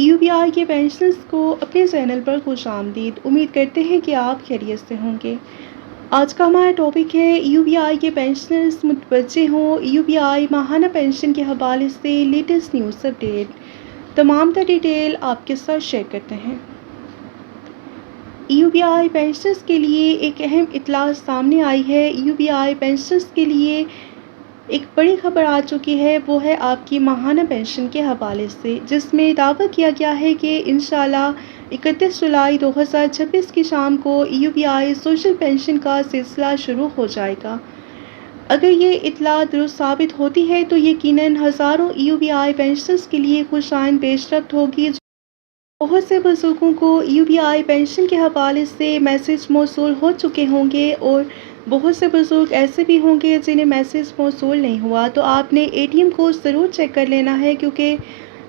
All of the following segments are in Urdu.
UBI کے پینشنرز کو اپنے چینل پر خوش آمدید۔ امید کرتے ہیں کہ آپ خیریت سے ہوں گے۔ آج کا ہمارا ٹاپک ہے UBI کے پینشنرز متوجہ ہوں۔ UBI ماہانہ پینشن کے حوالے سے لیٹسٹ نیوز اپڈیٹ، تمام تر ڈیٹیل آپ کے ساتھ شیئر کرتے ہیں۔ UBI پینشنرز کے لیے ایک اہم اطلاع سامنے آئی ہے۔ UBI پینشنرز کے لیے ایک بڑی خبر آ چکی ہے، وہ ہے آپ کی ماہانہ پینشن کے حوالے سے، جس میں دعویٰ کیا گیا ہے کہ انشاءاللہ 31 جولائی 2026 کی شام کو UBI سوشل پینشن کا سلسلہ شروع ہو جائے گا۔ اگر یہ اطلاع درست ثابت ہوتی ہے تو یقیناً ہزاروں UBI پینشنرز کے لیے خوش آئند پیشرفت ہوگی۔ بہت سے بزرگوں کو UBI پینشن کے حوالے سے میسج موصول ہو چکے ہوں گے اور بہت سے بزرگ ایسے بھی ہوں گے جنہیں میسج موصول نہیں ہوا، تو آپ نے ATM کو ضرور چیک کر لینا ہے، کیونکہ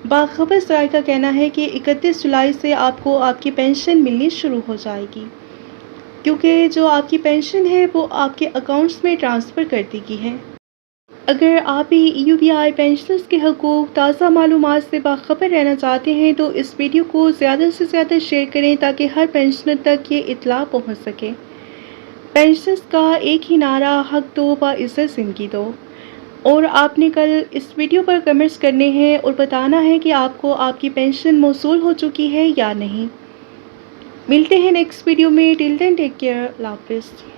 باخبر ذرائع کا کہنا ہے کہ 31 جولائی سے آپ کو آپ کی پینشن ملنی شروع ہو جائے گی، کیونکہ جو آپ کی پینشن ہے وہ آپ کے اکاؤنٹس میں ٹرانسفر کر دی گئی ہے۔ اگر آپ بھی UBI پینشنرز کے حقوق، تازہ معلومات سے باخبر رہنا چاہتے ہیں تو اس ویڈیو کو زیادہ سے زیادہ شیئر کریں تاکہ ہر پینشنر تک یہ اطلاع پہنچ سکے۔ پینشنرز کا ایک ہی نعرہ، حق دو، باعزت زندگی دو۔ اور آپ نے کل اس ویڈیو پر کمنٹس کرنے ہیں اور بتانا ہے کہ آپ کو آپ کی پینشن موصول ہو چکی ہے یا نہیں۔ ملتے ہیں نیکسٹ ویڈیو میں، ٹل دین ٹیک کیئر، اللہ حافظ۔